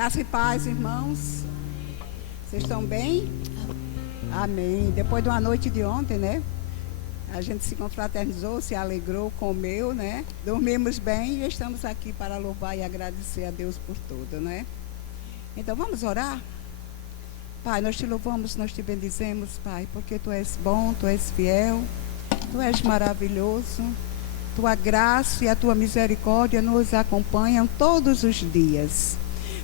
Graça e paz, irmãos. Vocês estão bem? Amém. Depois de uma noite de ontem, né? A gente se confraternizou, se alegrou, comeu, né? Dormimos bem e estamos aqui para louvar e agradecer a Deus por tudo, né? Então vamos orar? Pai, nós te louvamos, nós te bendizemos, Pai, porque Tu és bom, Tu és fiel, Tu és maravilhoso. Tua graça e a Tua misericórdia nos acompanham todos os dias.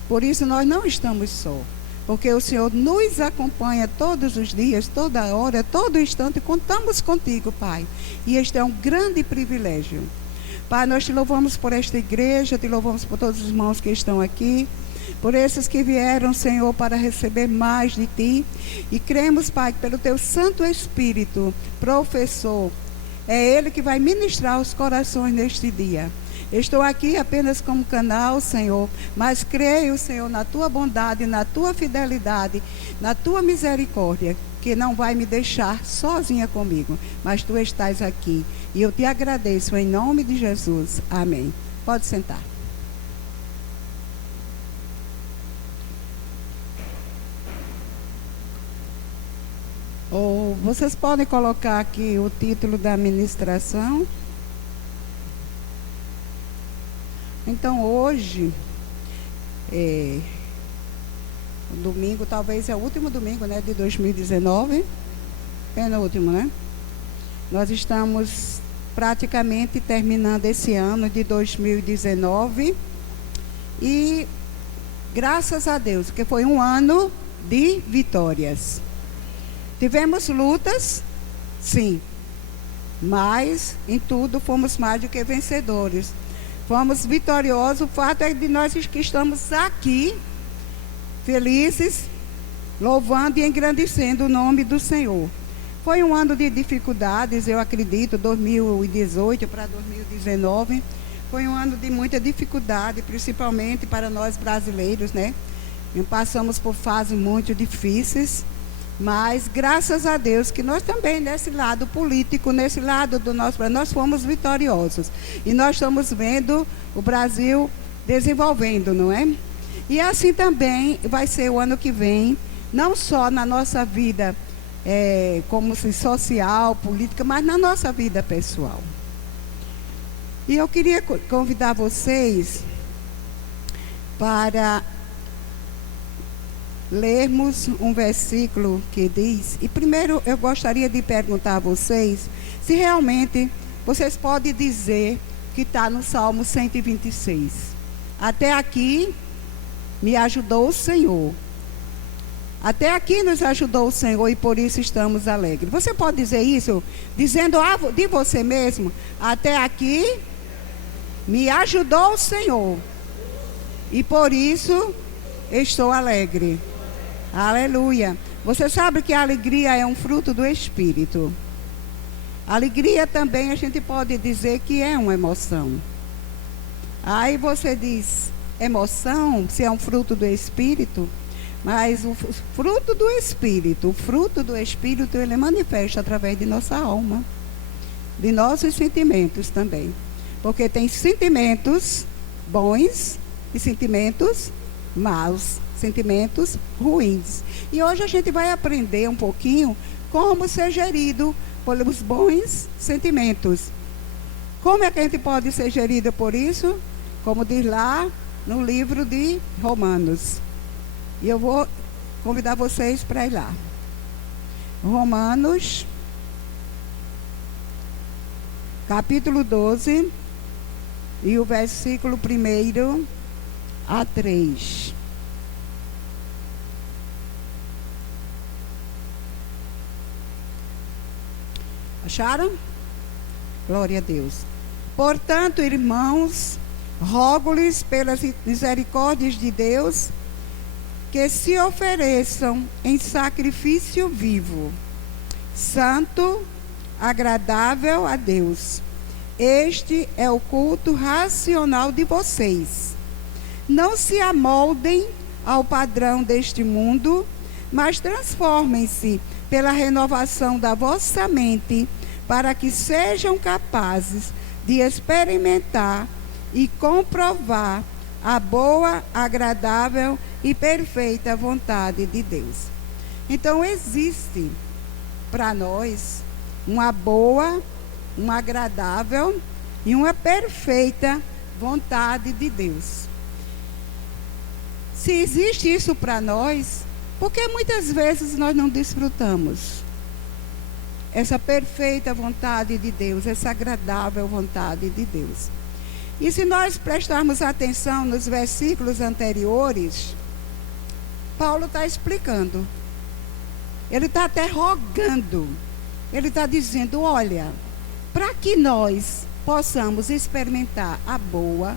Por isso nós não estamos só, porque o Senhor nos acompanha todos os dias, toda hora, todo instante. Contamos contigo, Pai, e este é um grande privilégio. Pai, nós te louvamos por esta igreja, te louvamos por todos os irmãos que estão aqui, por esses que vieram, Senhor, para receber mais de Ti, e cremos, Pai, que pelo Teu Santo Espírito, professor, é Ele que vai ministrar os corações neste dia. Estou aqui apenas como canal, Senhor, mas creio, Senhor, na Tua bondade, na Tua fidelidade, na Tua misericórdia, que não vai me deixar sozinha comigo, mas Tu estás aqui. E eu te agradeço em nome de Jesus. Amém. Pode sentar. Vocês podem colocar aqui o título da ministração. Então hoje, o domingo, talvez é o último domingo, né, de 2019, penúltimo, né? Nós estamos praticamente terminando esse ano de 2019 e graças a Deus, que foi um ano de vitórias. Tivemos lutas, sim, mas em tudo fomos mais do que vencedores. Fomos vitoriosos. O fato é de nós que estamos aqui, felizes, louvando e engrandecendo o nome do Senhor. Foi um ano de dificuldades, eu acredito, 2018 para 2019. Foi um ano de muita dificuldade, principalmente para nós brasileiros, né? Passamos por fases muito difíceis. Mas graças a Deus que nós também, nesse lado político, nesse lado do nosso Brasil, nós fomos vitoriosos. E nós estamos vendo o Brasil desenvolvendo, não é? E assim também vai ser o ano que vem, não só na nossa vida como social, política, mas na nossa vida pessoal. E eu queria convidar vocês para lermos um versículo que diz, e primeiro eu gostaria de perguntar a vocês, se realmente vocês podem dizer que está no Salmo 126. Até aqui me ajudou o Senhor. Até aqui nos ajudou o Senhor e por isso estamos alegres. Você pode dizer isso, dizendo de você mesmo, até aqui me ajudou o Senhor e por isso estou alegre. Aleluia. Você sabe que a alegria é um fruto do Espírito. Alegria também a gente pode dizer que é uma emoção. Aí você diz, emoção, se é um fruto do Espírito, mas o fruto do Espírito, ele manifesta através de nossa alma, de nossos sentimentos também. Porque tem sentimentos bons e sentimentos maus, sentimentos ruins. E hoje a gente vai aprender um pouquinho como ser gerido pelos bons sentimentos. Como é que a gente pode ser gerido por isso? Como diz lá no livro de Romanos. E eu vou convidar vocês para ir lá. Romanos, capítulo 12, e o versículo 1 a 3. Acharam? Glória a Deus. Portanto, irmãos, rogo-lhes pelas misericórdias de Deus, que se ofereçam em sacrifício vivo, santo, agradável a Deus. Este é o culto racional de vocês. Não se amoldem ao padrão deste mundo, mas transformem-se pela renovação da vossa mente, para que sejam capazes de experimentar e comprovar a boa, agradável e perfeita vontade de Deus. Então existe para nós uma boa, uma agradável e uma perfeita vontade de Deus. Se existe isso para nós, por que muitas vezes nós não desfrutamos essa perfeita vontade de Deus, essa agradável vontade de Deus? E se nós prestarmos atenção nos versículos anteriores, Paulo está explicando. Ele está até rogando. Ele está dizendo, olha, para que nós possamos experimentar a boa,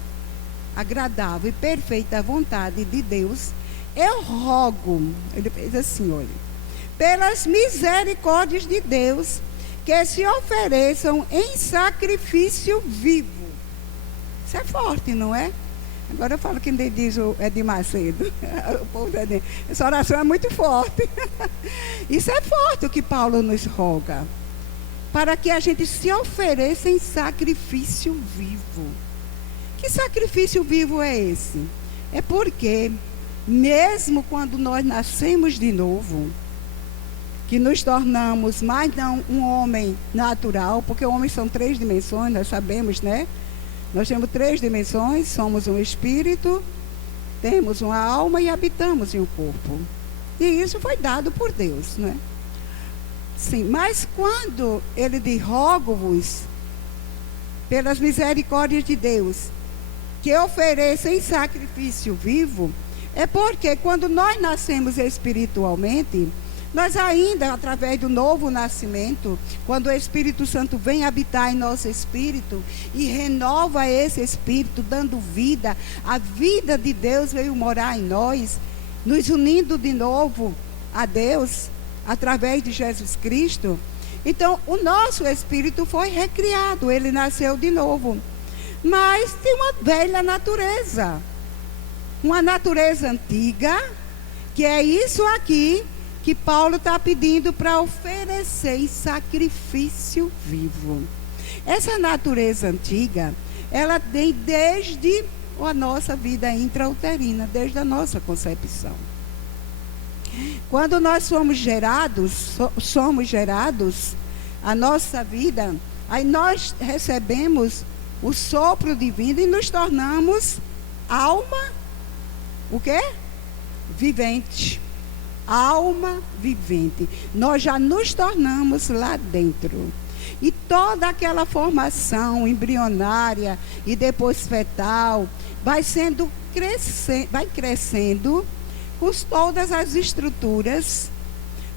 agradável e perfeita vontade de Deus, eu rogo, ele fez assim, olha, pelas misericórdias de Deus, que se ofereçam em sacrifício vivo. Isso é forte, não é? Agora eu falo que nem diz o Edir Macedo. O povo tá dizendo, essa oração é muito forte. Isso é forte o que Paulo nos roga. Para que a gente se ofereça em sacrifício vivo. Que sacrifício vivo é esse? É porque, mesmo quando nós nascemos de novo, que nos tornamos mais não um homem natural, porque homens são 3 dimensões, nós sabemos, né? Nós temos 3 dimensões, somos um espírito, temos uma alma e habitamos em um corpo. E isso foi dado por Deus, não é? Sim, mas quando ele diz, rogo-vos, pelas misericórdias de Deus, que ofereça em sacrifício vivo, é porque quando nós nascemos espiritualmente, nós ainda, através do novo nascimento, quando o Espírito Santo vem habitar em nosso espírito e renova esse espírito, dando vida, a vida de Deus veio morar em nós, nos unindo de novo a Deus, através de Jesus Cristo. Então, o nosso espírito foi recriado, ele nasceu de novo. Mas tem uma velha natureza, uma natureza antiga, que é isso aqui, que Paulo está pedindo para oferecer em sacrifício vivo. Essa natureza antiga, ela tem desde a nossa vida intrauterina, desde a nossa concepção. Quando nós somos gerados, a nossa vida, aí nós recebemos o sopro divino e nos tornamos alma, o quê? Vivente. Alma vivente. Nós já nos tornamos lá dentro. E toda aquela formação embrionária e depois fetal vai crescendo com todas as estruturas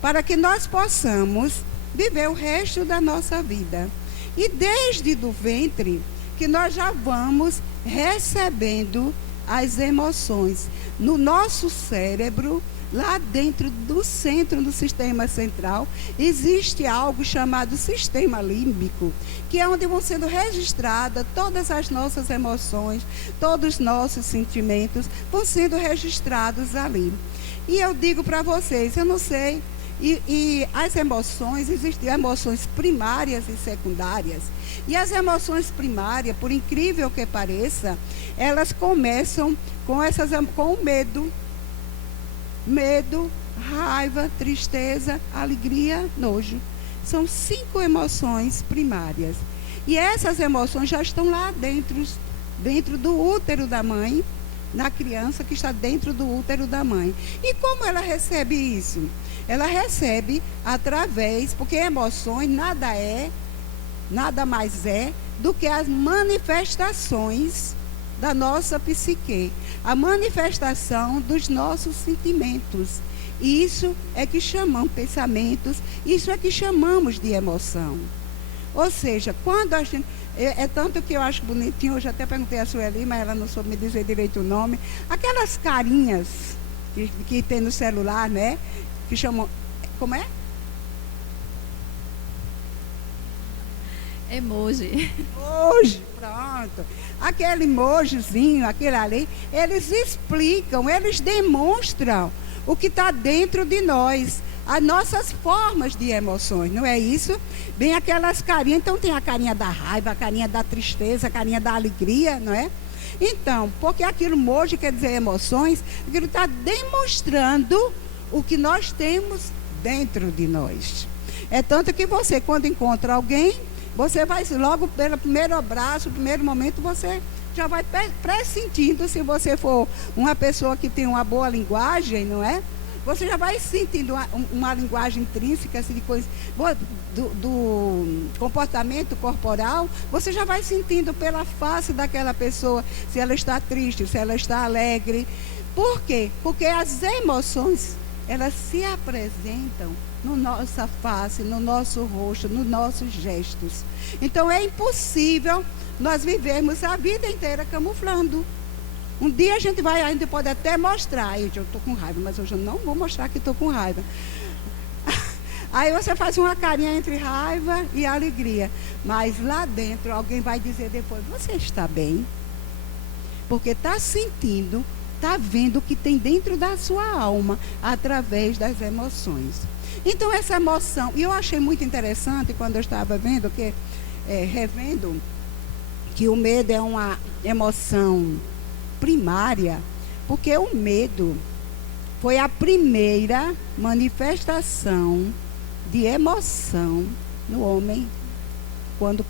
para que nós possamos viver o resto da nossa vida. E desde do ventre que nós já vamos recebendo as emoções no nosso cérebro. Lá dentro do centro do sistema central, existe algo chamado sistema límbico, que é onde vão sendo registradas todas as nossas emoções, todos os nossos sentimentos, vão sendo registrados ali. E eu digo para vocês, eu não sei, e as emoções, existem emoções primárias e secundárias. E as emoções primárias, por incrível que pareça, elas começam com o medo. Medo, raiva, tristeza, alegria, nojo. São 5 emoções primárias. E essas emoções já estão lá dentro do útero da mãe, na criança que está dentro do útero da mãe. E como ela recebe isso? Ela recebe através, porque emoções nada mais é do que as manifestações da nossa psique, a manifestação dos nossos sentimentos. Isso é que chamamos pensamentos, isso é que chamamos de emoção. Ou seja, quando a gente... É tanto que eu acho bonitinho, hoje até perguntei a Sueli, mas ela não soube me dizer direito o nome. Aquelas carinhas que tem no celular, né? Que chamam... Como é? Emoji. Emoji, pronto. Aquele emojizinho, aquele ali, eles explicam, eles demonstram o que está dentro de nós, as nossas formas de emoções, não é isso? Vem aquelas carinhas, então tem a carinha da raiva, a carinha da tristeza, a carinha da alegria, não é? Então, porque aquilo emoji quer dizer emoções, aquilo está demonstrando o que nós temos dentro de nós. É tanto que você, quando encontra alguém, você vai logo pelo primeiro abraço, primeiro momento, você já vai pressentindo, se você for uma pessoa que tem uma boa linguagem, não é? Você já vai sentindo uma linguagem intrínseca, assim, de coisa, do comportamento corporal, você já vai sentindo pela face daquela pessoa, se ela está triste, se ela está alegre. Por quê? Porque as emoções, elas se apresentam na nossa face, no nosso rosto, nos nossos gestos. Então é impossível nós vivermos a vida inteira camuflando. Um dia a gente pode até mostrar, eu estou com raiva, mas hoje eu não vou mostrar que estou com raiva. Aí você faz uma carinha entre raiva e alegria, mas lá dentro alguém vai dizer depois, você está bem? Porque está sentindo, está vendo o que tem dentro da sua alma, através das emoções. Então essa emoção, e eu achei muito interessante quando eu estava vendo, revendo, que o medo é uma emoção primária, porque o medo foi a primeira manifestação de emoção no homem quando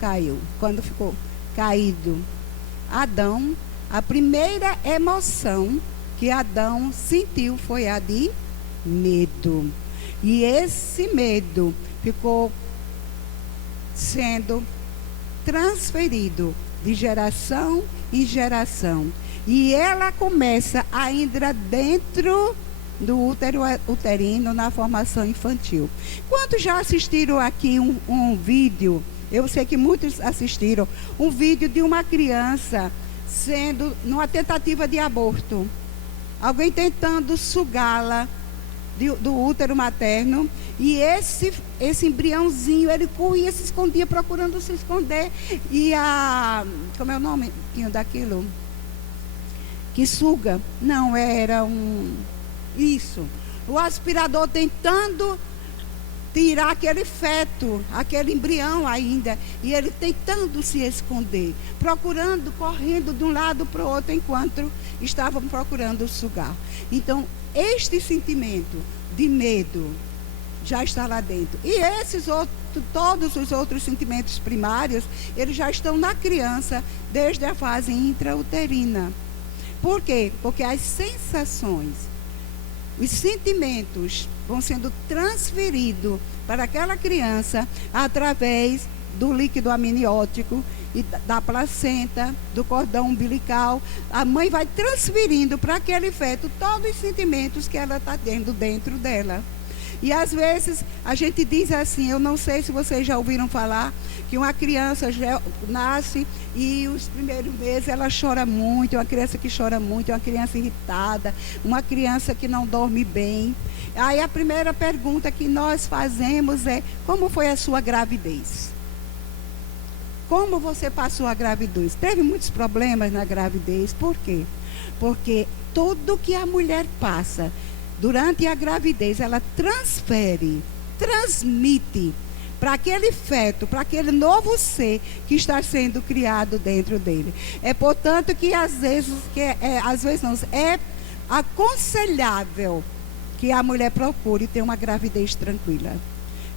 ficou caído. Adão, a primeira emoção que Adão sentiu foi a de medo. E esse medo ficou sendo transferido de geração em geração. E ela começa ainda dentro do útero uterino, na formação infantil. Quantos já assistiram aqui um vídeo? Eu sei que muitos assistiram. Um vídeo de uma criança sendo numa tentativa de aborto. Alguém tentando sugá-la do útero materno, e esse embriãozinho, ele corria, se escondia, procurando se esconder, e como é o nome daquilo? Que suga, não, era o aspirador tentando tirar aquele feto, aquele embrião ainda, e ele tentando se esconder, procurando, correndo de um lado para o outro, enquanto estavam procurando sugar. Então, este sentimento de medo já está lá dentro. E todos os outros sentimentos primários, eles já estão na criança desde a fase intrauterina. Por quê? Porque as sensações, os sentimentos vão sendo transferidos para aquela criança através do líquido amniótico e da placenta, do cordão umbilical. A mãe vai transferindo para aquele feto todos os sentimentos que ela está tendo dentro dela. E às vezes a gente diz assim, eu não sei se vocês já ouviram falar, que uma criança já nasce e os primeiros meses ela chora muito, é uma criança que chora muito, é uma criança irritada, uma criança que não dorme bem. Aí a primeira pergunta que nós fazemos é, como foi a sua gravidez? Como você passou a gravidez? Teve muitos problemas na gravidez, por quê? Porque tudo que a mulher passa durante a gravidez, ela transmite para aquele feto, para aquele novo ser que está sendo criado dentro dele. É portanto que às vezes não, é aconselhável que a mulher procure ter uma gravidez tranquila.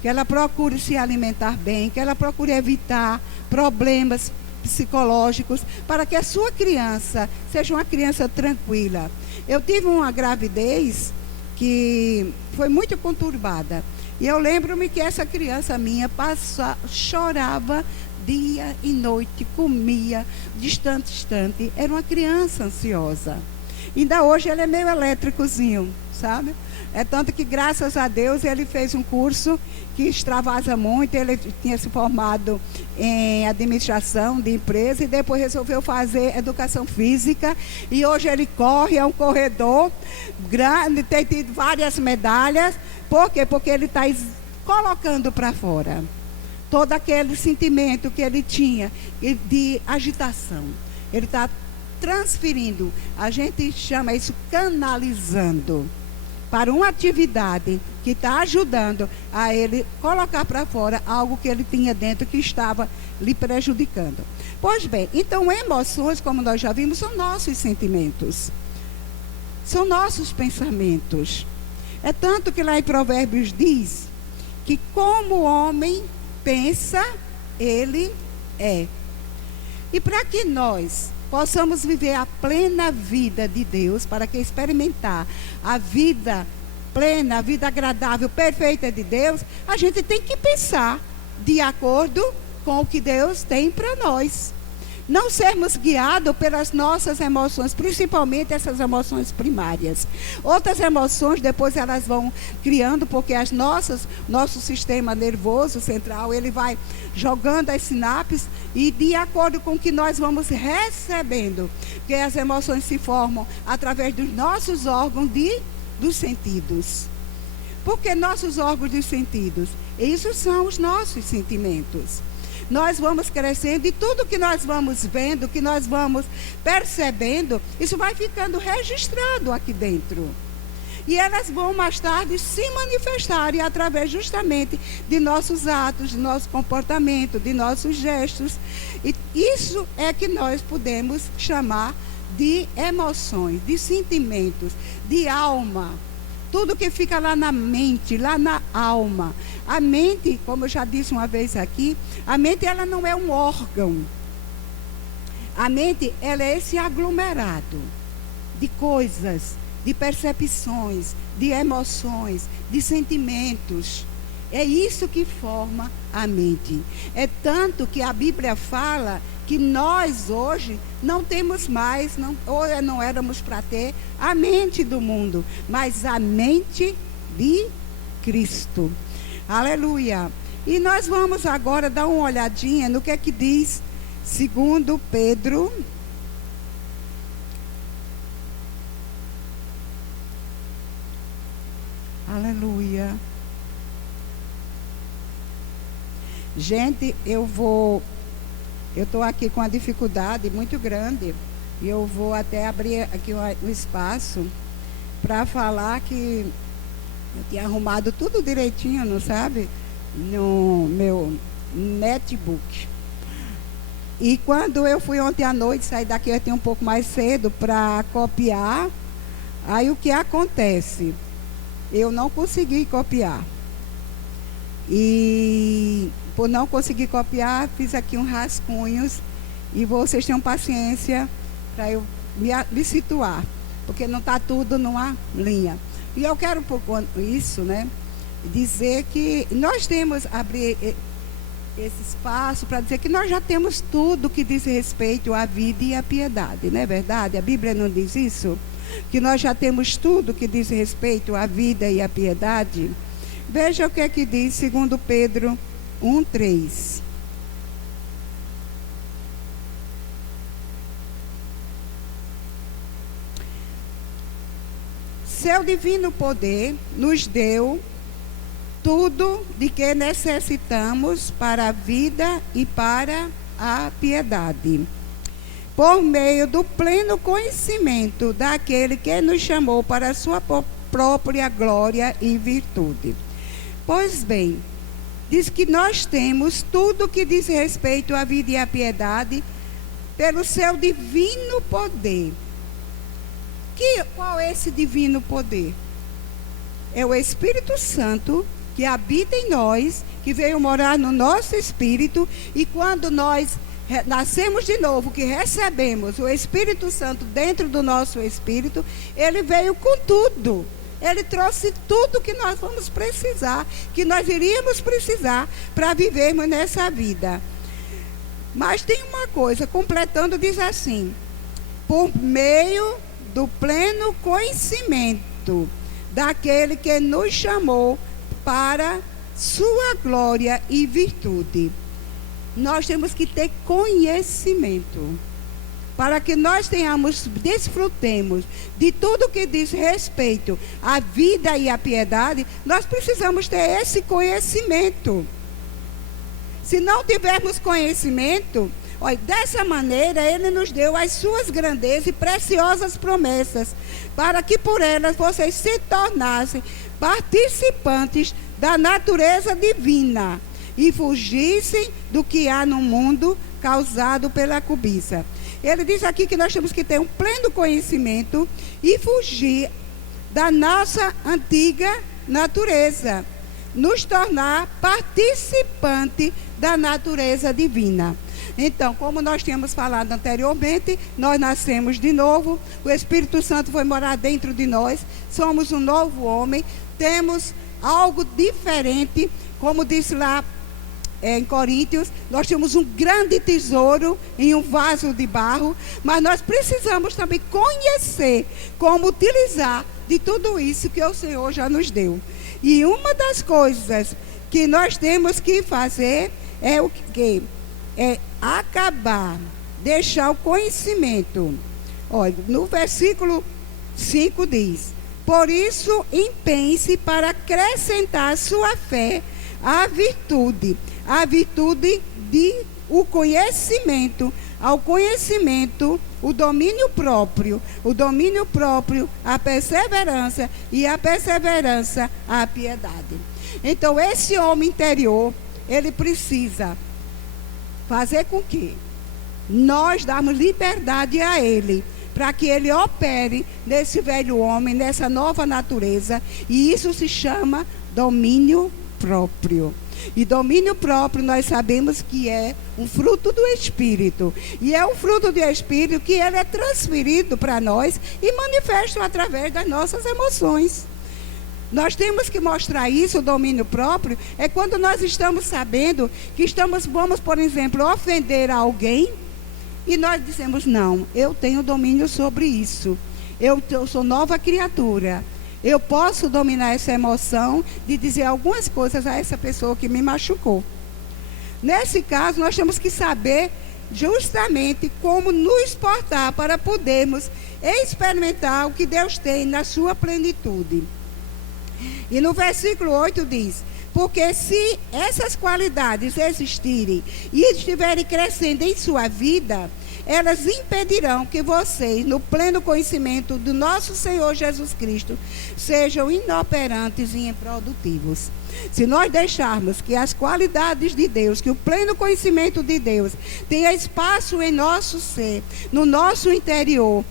Que ela procure se alimentar bem, que ela procure evitar problemas psicológicos, para que a sua criança seja uma criança tranquila. Eu tive uma gravidez que foi muito conturbada. E eu lembro-me que essa criança minha chorava dia e noite, comia, distante. Era uma criança ansiosa. Ainda hoje ele é meio elétricozinho, sabe? É tanto que, graças a Deus, ele fez um curso que extravasa muito. Ele tinha se formado em administração de empresa e depois resolveu fazer educação física. E hoje ele corre, é um corredor grande, tem tido várias medalhas. Por quê? Porque ele está colocando para fora todo aquele sentimento que ele tinha de agitação. Ele está transferindo, a gente chama isso canalizando, para uma atividade que está ajudando a ele colocar para fora algo que ele tinha dentro que estava lhe prejudicando. Pois bem, então emoções, como nós já vimos, são nossos sentimentos, são nossos pensamentos. É tanto que lá em Provérbios diz que como o homem pensa, ele é. E para que nós possamos viver a plena vida de Deus, para que experimentar a vida plena, a vida agradável, perfeita de Deus, a gente tem que pensar de acordo com o que Deus tem para nós. Não sermos guiados pelas nossas emoções, principalmente essas emoções primárias. Outras emoções, depois elas vão criando, porque nosso sistema nervoso central, ele vai jogando as sinapses e de acordo com o que nós vamos recebendo, porque as emoções se formam através dos nossos órgãos dos sentidos. Porque nossos órgãos dos sentidos, esses são os nossos sentimentos. Nós vamos crescendo e tudo que nós vamos vendo, que nós vamos percebendo, isso vai ficando registrado aqui dentro. E elas vão mais tarde se manifestarem através justamente de nossos atos, de nosso comportamento, de nossos gestos. E isso é que nós podemos chamar de emoções, de sentimentos, de alma. Tudo que fica lá na mente, lá na alma. A mente, como eu já disse uma vez aqui, a mente ela não é um órgão. A mente ela é esse aglomerado de coisas, de percepções, de emoções, de sentimentos. É isso que forma a mente. É tanto que a Bíblia fala que nós hoje não temos mais, ou não éramos para ter a mente do mundo, mas a mente de Cristo. Aleluia. E nós vamos agora dar uma olhadinha no que é que diz 2 Pedro. Aleluia. Gente, eu estou aqui com uma dificuldade muito grande e eu vou até abrir aqui um espaço para falar que eu tinha arrumado tudo direitinho, não sabe? No meu netbook. E quando eu fui ontem à noite, saí daqui até um pouco mais cedo para copiar, aí o que acontece? Eu não consegui copiar. E por não conseguir copiar, fiz aqui uns rascunhos e vocês tenham paciência para eu me situar, porque não está tudo numa linha. E eu quero, por isso, né, dizer que nós temos, abrir esse espaço para dizer que nós já temos tudo que diz respeito à vida e à piedade, não é verdade? A Bíblia não diz isso? Que nós já temos tudo que diz respeito à vida e à piedade? Veja o que é que diz 2 Pedro 1:3. Seu divino poder nos deu tudo de que necessitamos para a vida e para a piedade, por meio do pleno conhecimento daquele que nos chamou para a sua própria glória e virtude. Pois bem, diz que nós temos tudo que diz respeito à vida e à piedade pelo seu divino poder. Qual é esse divino poder? É o Espírito Santo que habita em nós, que veio morar no nosso espírito, e quando nós nascemos de novo, que recebemos o Espírito Santo dentro do nosso espírito, ele veio com tudo. Ele trouxe tudo que nós vamos precisar, que nós iríamos precisar para vivermos nessa vida. Mas tem uma coisa, completando, diz assim: por meio do pleno conhecimento daquele que nos chamou para sua glória e virtude. Nós temos que ter conhecimento. Para que nós desfrutemos de tudo que diz respeito à vida e à piedade, nós precisamos ter esse conhecimento. Se não tivermos conhecimento, olha, dessa maneira ele nos deu as suas grandes e preciosas promessas, para que por elas vocês se tornassem participantes da natureza divina e fugissem do que há no mundo causado pela cobiça. Ele diz aqui que nós temos que ter um pleno conhecimento e fugir da nossa antiga natureza, nos tornar participante da natureza divina. Então, como nós tínhamos falado anteriormente, nós nascemos de novo, o Espírito Santo foi morar dentro de nós, somos um novo homem, temos algo diferente, como disse lá em Coríntios, nós temos um grande tesouro em um vaso de barro, mas nós precisamos também conhecer como utilizar de tudo isso que o Senhor já nos deu. E uma das coisas que nós temos que fazer é o quê? É acabar, deixar o conhecimento. Olha, no versículo 5 diz: por isso empenhe-se para acrescentar à sua fé a virtude de o conhecimento, ao conhecimento o domínio próprio, a perseverança, e a perseverança a piedade. Então esse homem interior, ele precisa fazer com que nós damos liberdade a ele, para que ele opere nesse velho homem, nessa nova natureza, e isso se chama domínio próprio. E domínio próprio nós sabemos que é um fruto do Espírito, e é um fruto do Espírito que ele é transferido para nós e manifesto através das nossas emoções. Nós temos que mostrar isso, o domínio próprio, é quando nós estamos sabendo que vamos, por exemplo, ofender alguém, e nós dizemos, não, eu tenho domínio sobre isso, eu sou nova criatura, eu posso dominar essa emoção de dizer algumas coisas a essa pessoa que me machucou. Nesse caso, nós temos que saber justamente como nos portar para podermos experimentar o que Deus tem na sua plenitude. E no versículo 8 diz: porque se essas qualidades existirem e estiverem crescendo em sua vida, elas impedirão que vocês, no pleno conhecimento do nosso Senhor Jesus Cristo, sejam inoperantes e improdutivos. Se nós deixarmos que as qualidades de Deus, que o pleno conhecimento de Deus tenha espaço em nosso ser, no nosso interior,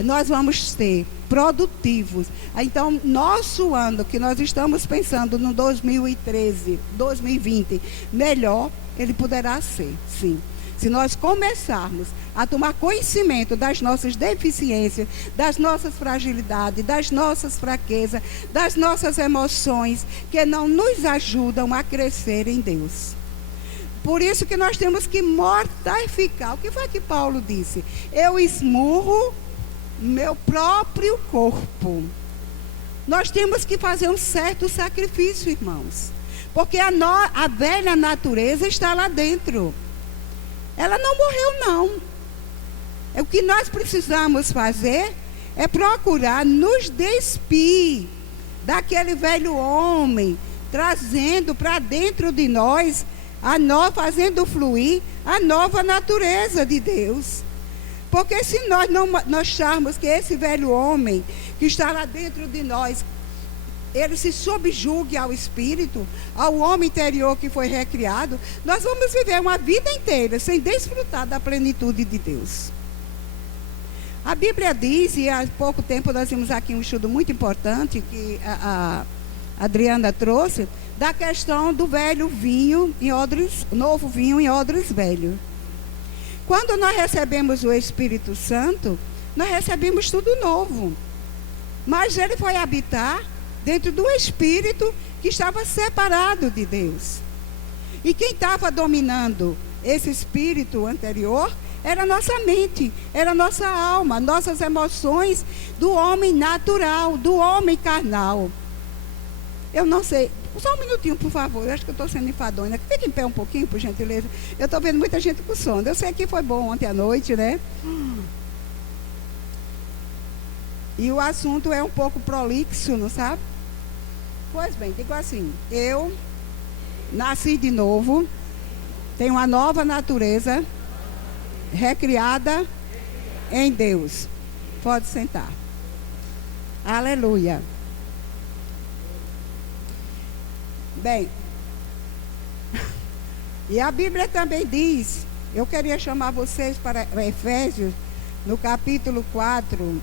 nós vamos ser produtivos. Então, nosso ano que nós estamos pensando no 2013, 2020, melhor ele poderá ser, sim. Se nós começarmos a tomar conhecimento das nossas deficiências, das nossas fragilidades, das nossas fraquezas, das nossas emoções, que não nos ajudam a crescer em Deus. Por isso que nós temos que mortificar. O que foi que Paulo disse? Eu esmurro meu próprio corpo. Nós temos que fazer um certo sacrifício, irmãos, porque a velha natureza está lá dentro. Ela não morreu, não. O que nós precisamos fazer é procurar nos despir daquele velho homem, trazendo para dentro de nós, fazendo fluir a nova natureza de Deus. Porque se nós não acharmos que esse velho homem que está lá dentro de nós, ele se subjugue ao Espírito, ao homem interior que foi recriado, nós vamos viver uma vida inteira sem desfrutar da plenitude de Deus. A Bíblia diz, e há pouco tempo nós vimos aqui um estudo muito importante que a Adriana trouxe, da questão do velho vinho em odres, novo vinho em odres velhos. Quando nós recebemos o Espírito Santo, nós recebemos tudo novo. Mas ele foi habitar dentro do Espírito que estava separado de Deus. E quem estava dominando esse Espírito anterior era a nossa mente, era a nossa alma, nossas emoções do homem natural, do homem carnal. Eu não sei, só um minutinho, por favor, eu acho que eu estou sendo enfadonha. Fique em pé um pouquinho, por gentileza. Eu estou vendo muita gente com sono. Eu sei que foi bom ontem à noite, né? E o assunto é um pouco prolixo, não sabe? Pois bem, digo assim, eu nasci de novo, tenho uma nova natureza, recriada em Deus. Pode sentar. Aleluia. Bem, e a Bíblia também diz, eu queria chamar vocês para Efésios, no capítulo 4,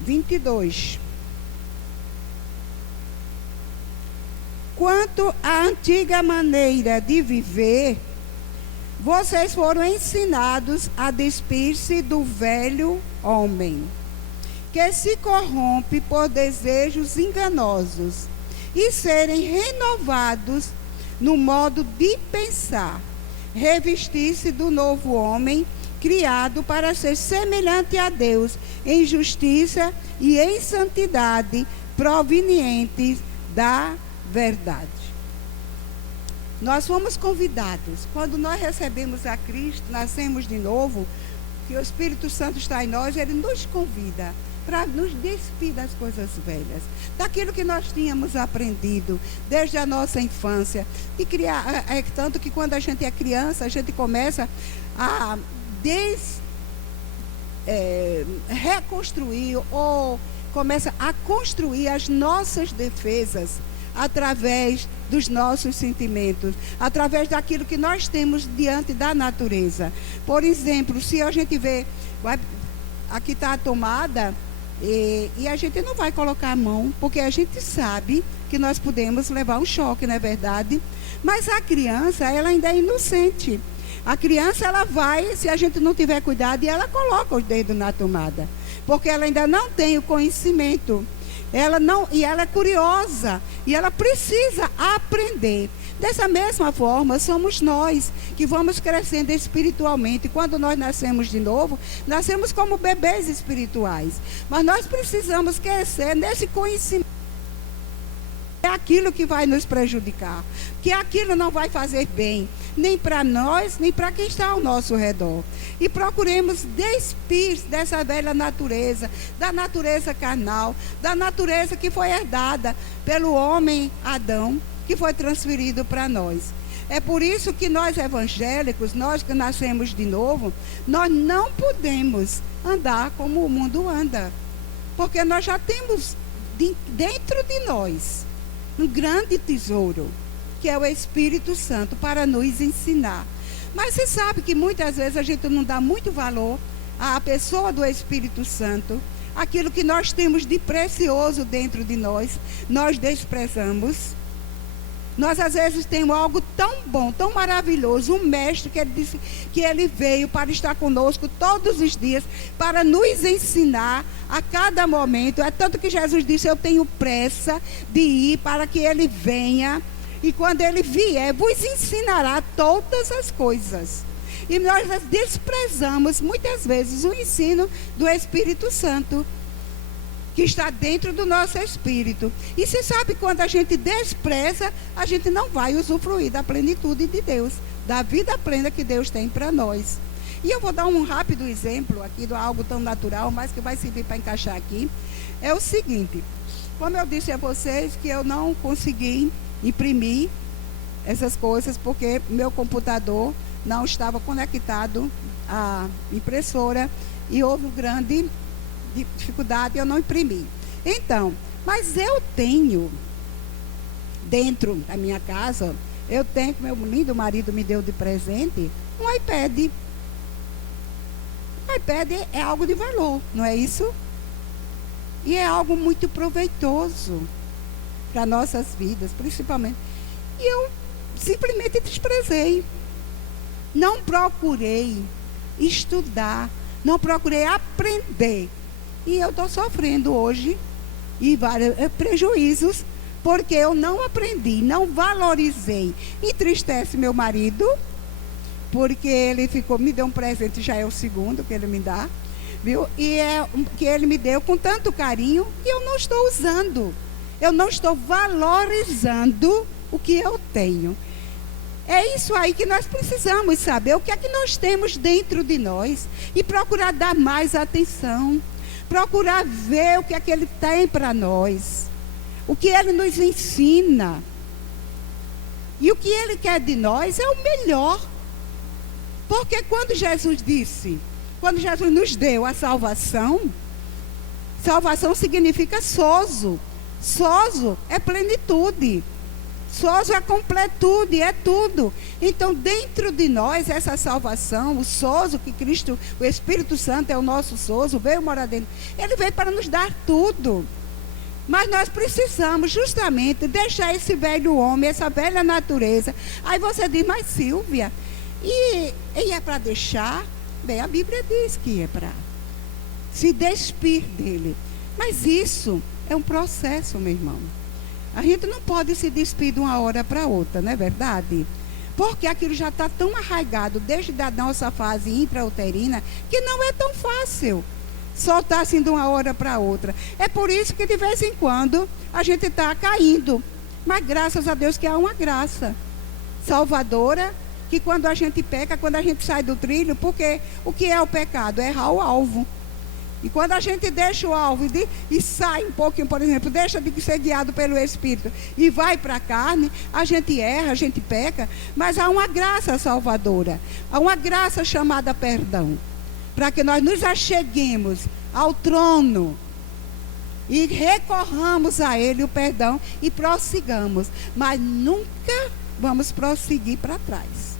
(22). Quanto à antiga maneira de viver, vocês foram ensinados a despir-se do velho homem, que se corrompe por desejos enganosos, e serem renovados no modo de pensar, revestir-se do novo homem, criado para ser semelhante a Deus, em justiça e em santidade, provenientes da verdade. Nós fomos convidados, quando nós recebemos a Cristo, nascemos de novo, que o Espírito Santo está em nós, ele nos convida para nos despir das coisas velhas, daquilo que nós tínhamos aprendido desde a nossa infância, e criar, tanto que quando a gente é criança, a gente começa a reconstruir ou começa a construir as nossas defesas através dos nossos sentimentos, através daquilo que nós temos diante da natureza. Por exemplo, se a gente vê, aqui está a tomada, e a gente não vai colocar a mão, porque a gente sabe que nós podemos levar um choque, não é verdade? Mas a criança, ela ainda é inocente. A criança, ela vai, se a gente não tiver cuidado, e ela coloca os dedos na tomada, porque ela ainda não tem o conhecimento. E ela é curiosa, e ela precisa aprender. Dessa mesma forma, somos nós que vamos crescendo espiritualmente. Quando nós nascemos de novo, nascemos como bebês espirituais. Mas nós precisamos crescer nesse conhecimento. É aquilo que vai nos prejudicar, que aquilo não vai fazer bem, nem para nós, nem para quem está ao nosso redor. E procuremos despir dessa velha natureza, da natureza carnal, da natureza que foi herdada pelo homem Adão, que foi transferido para nós. É por isso que nós evangélicos, nós que nascemos de novo, nós não podemos andar como o mundo anda, porque nós já temos dentro de nós um grande tesouro, que é o Espírito Santo, para nos ensinar. Mas você sabe que muitas vezes a gente não dá muito valor à pessoa do Espírito Santo. Aquilo que nós temos de precioso dentro de nós, nós desprezamos. Nós às vezes temos algo tão bom, tão maravilhoso, um mestre que ele disse que ele veio para estar conosco todos os dias, para nos ensinar a cada momento. É tanto que Jesus disse, eu tenho pressa de ir para que ele venha, e quando ele vier, vos ensinará todas as coisas. E nós desprezamos muitas vezes o ensino do Espírito Santo, que está dentro do nosso espírito. E você sabe, quando a gente despreza, a gente não vai usufruir da plenitude de Deus, da vida plena que Deus tem para nós. E eu vou dar um rápido exemplo aqui de algo tão natural, mas que vai servir para encaixar aqui. É o seguinte, como eu disse a vocês que eu não consegui imprimir essas coisas, porque meu computador não estava conectado à impressora, e houve grande dificuldade, eu não imprimi. Então, mas eu tenho dentro da minha casa, eu tenho, que meu lindo marido me deu de presente, um iPad. O iPad é algo de valor, não é isso? E é algo muito proveitoso para nossas vidas, principalmente. E eu simplesmente desprezei. Não procurei estudar, não procurei aprender. E eu estou sofrendo hoje e vários prejuízos, porque eu não aprendi, não valorizei. Entristece meu marido, porque ele me deu um presente, já é o segundo que ele me dá, viu? E é que ele me deu com tanto carinho, e eu não estou usando. Eu não estou valorizando o que eu tenho. É isso aí que nós precisamos saber, o que é que nós temos dentro de nós, e procurar dar mais atenção. Procurar ver o que é que ele tem para nós, o que ele nos ensina. E o que Ele quer de nós é o melhor. Porque quando Jesus nos deu a salvação, salvação significa sozo. Sozo é plenitude. Sozo é completude, é tudo. Então, dentro de nós, essa salvação, o sozo que Cristo, o Espírito Santo é o nosso sozo, veio morar dentro. Ele veio para nos dar tudo. Mas nós precisamos justamente deixar esse velho homem, essa velha natureza. Aí você diz, mas Silvia, e é para deixar? Bem, a Bíblia diz que é para se despir dele. Mas isso é um processo, meu irmão. A gente não pode se despir de uma hora para outra, não é verdade? Porque aquilo já está tão arraigado desde a nossa fase intrauterina que não é tão fácil soltar assim de uma hora para outra. É por isso que de vez em quando a gente está caindo. Mas graças a Deus que há uma graça salvadora, que quando a gente peca, quando a gente sai do trilho, porque o que é o pecado? É errar o alvo. E quando a gente deixa o alvo e sai um pouquinho, por exemplo, deixa de ser guiado pelo Espírito e vai para a carne, a gente erra, a gente peca, mas há uma graça salvadora, há uma graça chamada perdão, para que nós nos acheguemos ao trono e recorramos a Ele o perdão e prossigamos, mas nunca vamos prosseguir para trás.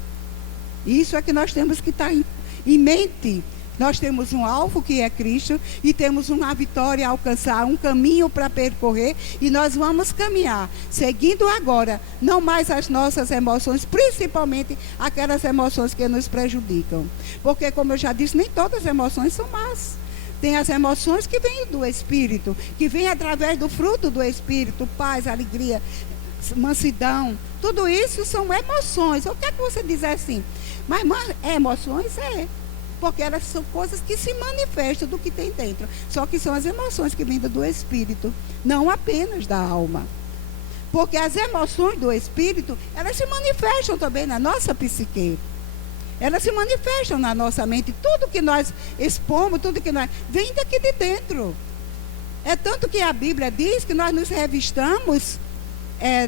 Isso é que nós temos que estar em mente. Nós temos um alvo que é Cristo e temos uma vitória a alcançar, um caminho para percorrer e nós vamos caminhar, seguindo agora, não mais as nossas emoções, principalmente aquelas emoções que nos prejudicam. Porque, como eu já disse, nem todas as emoções são más. Tem as emoções que vêm do Espírito, que vêm através do fruto do Espírito, paz, alegria, mansidão. Tudo isso são emoções. O que é que você diz assim? Mas emoções é. Porque elas são coisas que se manifestam do que tem dentro. Só que são as emoções que vêm do Espírito, não apenas da alma. Porque as emoções do Espírito, elas se manifestam também na nossa psique. Elas se manifestam na nossa mente. Tudo que nós expomos, tudo que nós... vem daqui de dentro. É tanto que a Bíblia diz que nós nos revistamos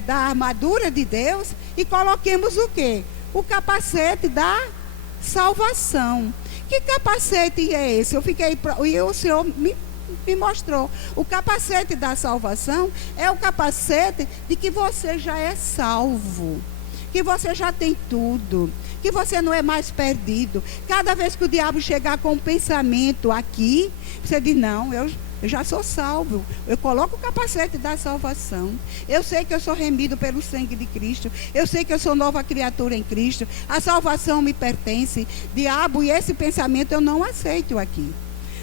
da armadura de Deus e coloquemos o quê? O capacete da salvação. Que capacete é esse? E o Senhor me mostrou. O capacete da salvação é o capacete de que você já é salvo, que você já tem tudo, que você não é mais perdido. Cada vez que o diabo chegar com um pensamento aqui, você diz, não, eu já sou salvo. Eu coloco o capacete da salvação. Eu sei que eu sou remido pelo sangue de Cristo. Eu sei que eu sou nova criatura em Cristo. A salvação me pertence. Diabo, e esse pensamento eu não aceito aqui.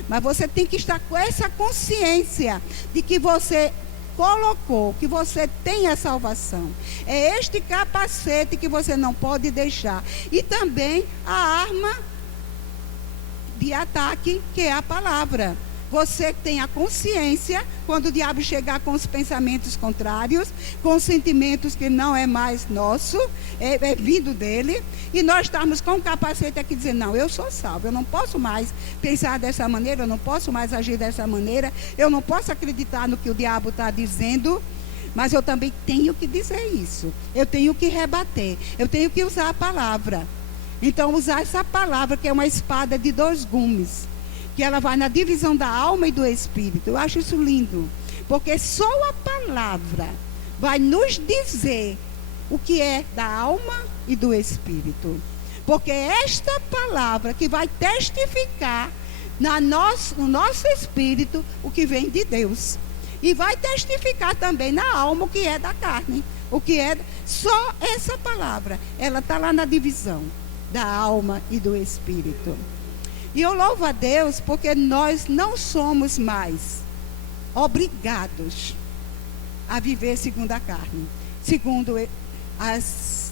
Mas você tem que estar com essa consciência de que você colocou, que você tem a salvação. É este capacete que você não pode deixar. E também a arma de ataque, que é a palavra. Você tem a consciência, quando o diabo chegar com os pensamentos contrários, com os sentimentos que não é mais nosso, é vindo dele, e nós estamos com o capacete aqui dizendo, não, eu sou salvo, eu não posso mais pensar dessa maneira, eu não posso mais agir dessa maneira, eu não posso acreditar no que o diabo está dizendo, mas eu também tenho que dizer isso, eu tenho que rebater, eu tenho que usar a palavra. Então, usar essa palavra, que é uma espada de 2 gumes, que ela vai na divisão da alma e do espírito. Eu acho isso lindo, porque só a palavra vai nos dizer o que é da alma e do espírito. Porque é esta palavra que vai testificar no nosso espírito o que vem de Deus. E vai testificar também na alma o que é da carne. O que é só essa palavra. Ela está lá na divisão da alma e do espírito. E eu louvo a Deus porque nós não somos mais obrigados a viver segundo a carne, segundo as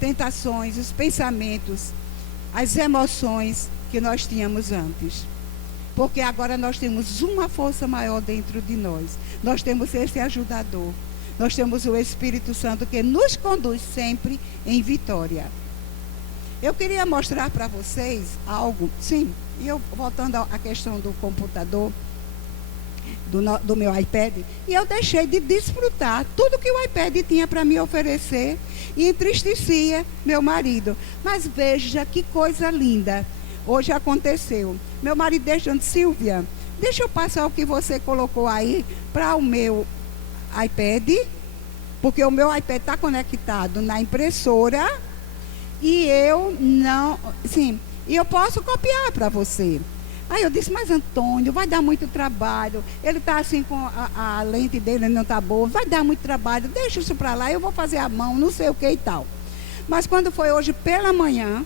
tentações, os pensamentos, as emoções que nós tínhamos antes. Porque agora nós temos uma força maior dentro de nós. Nós temos esse ajudador. Nós temos o Espírito Santo que nos conduz sempre em vitória. Eu queria mostrar para vocês algo, sim, e eu voltando à questão do computador, do meu iPad, e eu deixei de desfrutar tudo que o iPad tinha para me oferecer e entristecia meu marido. Mas veja que coisa linda. Hoje aconteceu. Meu marido deixando, Silvia, deixa eu passar o que você colocou aí para o meu iPad, porque o meu iPad está conectado na impressora e eu não, sim, e eu posso copiar para você. Aí eu disse, mas Antônio, vai dar muito trabalho. Ele está assim com a lente dele não está boa, vai dar muito trabalho, deixa isso para lá, eu vou fazer a mão, não sei o que e tal. Mas quando foi hoje pela manhã,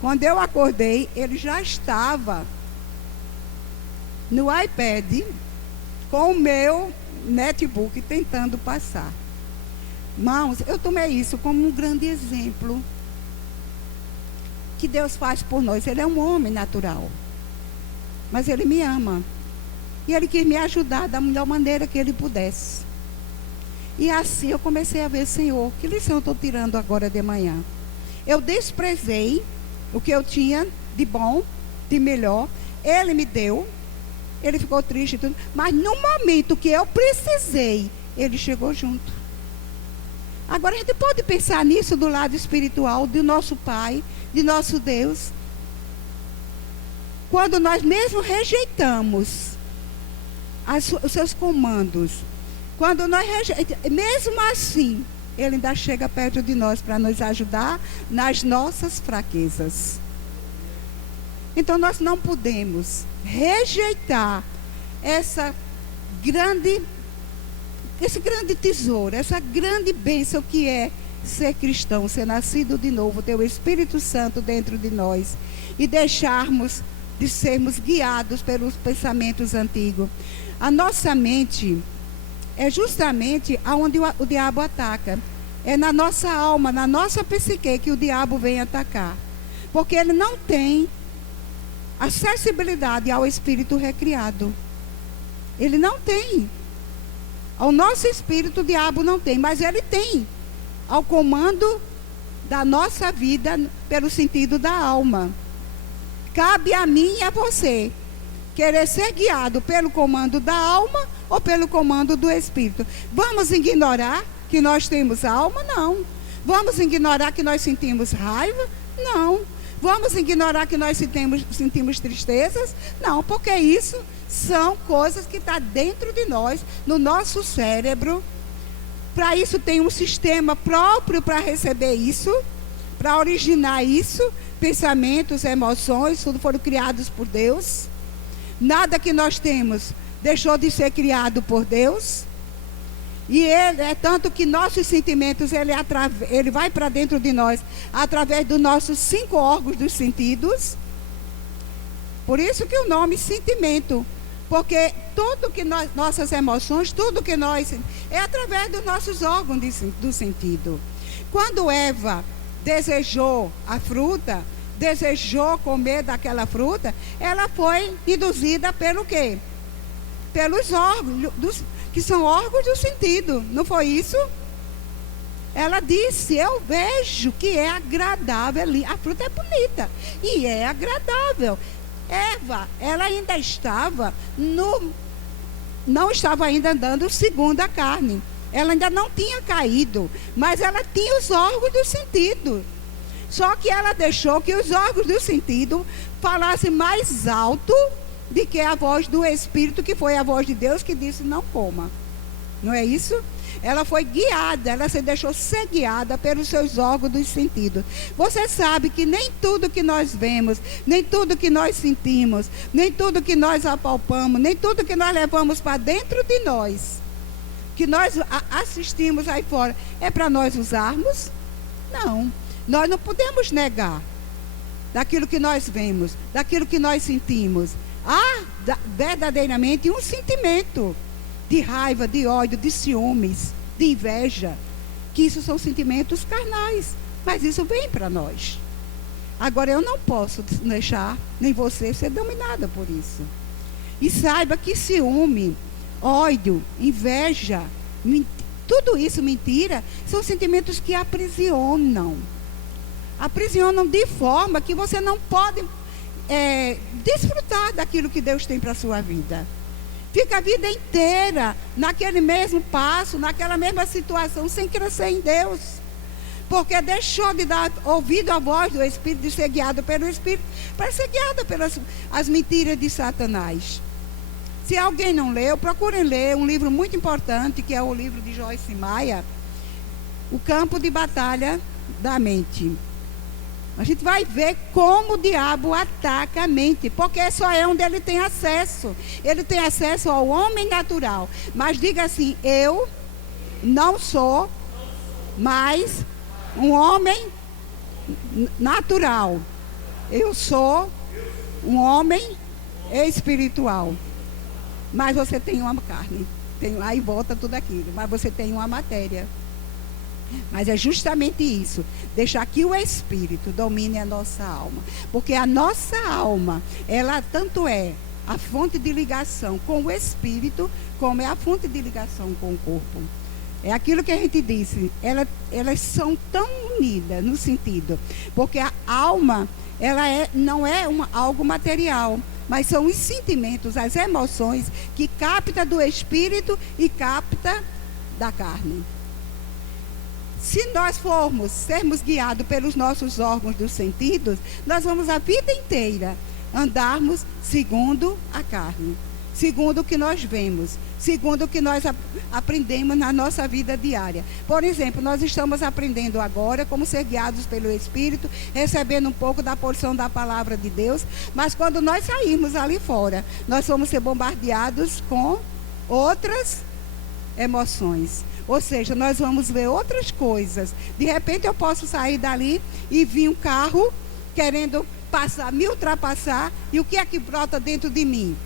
quando eu acordei, ele já estava no iPad com o meu netbook tentando passar. Irmãos, eu tomei isso como um grande exemplo que Deus faz por nós. Ele é um homem natural, mas Ele me ama. E Ele quis me ajudar da melhor maneira que Ele pudesse. E assim eu comecei a ver, Senhor, que lição eu estou tirando agora de manhã? Eu desprezei o que eu tinha de bom, de melhor. Ele me deu. Ele ficou triste e tudo. Mas no momento que eu precisei, Ele chegou junto. Agora a gente pode pensar nisso do lado espiritual, do nosso Pai, de nosso Deus. Quando nós mesmo rejeitamos os seus comandos, quando nós rejeitamos, mesmo assim, Ele ainda chega perto de nós para nos ajudar nas nossas fraquezas. Então nós não podemos rejeitar esse grande tesouro, essa grande bênção que é ser cristão, ser nascido de novo, ter o Espírito Santo dentro de nós e deixarmos de sermos guiados pelos pensamentos antigos. A nossa mente é justamente aonde o diabo ataca. É na nossa alma, na nossa psique que o diabo vem atacar. Porque ele não tem acessibilidade ao espírito recriado. Ele não tem. Ao nosso espírito o diabo não tem, mas ele tem ao comando da nossa vida pelo sentido da alma. Cabe a mim e a você querer ser guiado pelo comando da alma ou pelo comando do espírito. Vamos ignorar que nós temos alma? Não. Vamos ignorar que nós sentimos raiva? Não. Vamos ignorar que nós sentimos tristezas? Não, porque isso são coisas que estão dentro de nós, no nosso cérebro. Para isso tem um sistema próprio para receber isso, para originar isso. Pensamentos, emoções, tudo foram criados por Deus. Nada que nós temos deixou de ser criado por Deus. E é tanto que nossos sentimentos, ele vai para dentro de nós através dos nossos 5 órgãos dos sentidos. Por isso que o nome sentimento, porque tudo que nossas emoções, tudo que nós é através dos nossos órgãos do sentido. Quando Eva desejou a fruta, desejou comer daquela fruta, ela foi induzida pelo quê? Pelos órgãos, que são órgãos do sentido, não foi isso? Ela disse, eu vejo que é agradável, a fruta é bonita, e é agradável. Eva, ela ainda estava não estava ainda andando segundo a carne. Ela ainda não tinha caído, mas ela tinha os órgãos do sentido. Só que ela deixou que os órgãos do sentido falassem mais alto do que a voz do Espírito, que foi a voz de Deus que disse, não coma. Não é isso? Ela foi guiada, ela se deixou ser guiada pelos seus órgãos do sentido. Você sabe que nem tudo que nós vemos, nem tudo que nós sentimos, nem tudo que nós apalpamos, nem tudo que nós levamos para dentro de nós, que nós assistimos aí fora, é para nós usarmos? Não. Nós não podemos negar daquilo que nós vemos, daquilo que nós sentimos. Há verdadeiramente um sentimento de raiva, de ódio, de ciúmes, de inveja, que isso são sentimentos carnais, mas isso vem para nós. Agora eu não posso deixar nem você ser dominada por isso. E saiba que ciúme, ódio, inveja, tudo isso, mentira, são sentimentos que aprisionam. Aprisionam de forma que você não pode desfrutar daquilo que Deus tem para a sua vida. Fica a vida inteira naquele mesmo passo, naquela mesma situação, sem crescer em Deus. Porque deixou de dar ouvido à voz do Espírito, de ser guiado pelo Espírito, para ser guiado pelas as mentiras de Satanás. Se alguém não leu, procurem ler um livro muito importante, que é o livro de Joyce Meyer, O Campo de Batalha da Mente. A gente vai ver como o diabo ataca a mente, porque só é onde ele tem acesso. Ele tem acesso ao homem natural. Mas diga assim: eu não sou mais um homem natural. Eu sou um homem espiritual. Mas você tem uma carne. Aí volta tudo aquilo. Mas você tem uma matéria. Mas é justamente isso, deixar que o Espírito domine a nossa alma. Porque a nossa alma, ela tanto é a fonte de ligação com o Espírito, como é a fonte de ligação com o corpo. É aquilo que a gente disse, elas são tão unidas no sentido, porque a alma, não é algo material, mas são os sentimentos, as emoções que capta do Espírito e capta da carne. Se nós sermos guiados pelos nossos órgãos dos sentidos, nós vamos a vida inteira andarmos segundo a carne, segundo o que nós vemos, segundo o que nós aprendemos na nossa vida diária. Por exemplo, nós estamos aprendendo agora como ser guiados pelo Espírito, recebendo um pouco da porção da palavra de Deus, mas quando nós sairmos ali fora, nós vamos ser bombardeados com outras emoções. Ou seja, nós vamos ver outras coisas. De repente eu posso sair dali e vir um carro querendo me ultrapassar. E o que é que brota dentro de mim?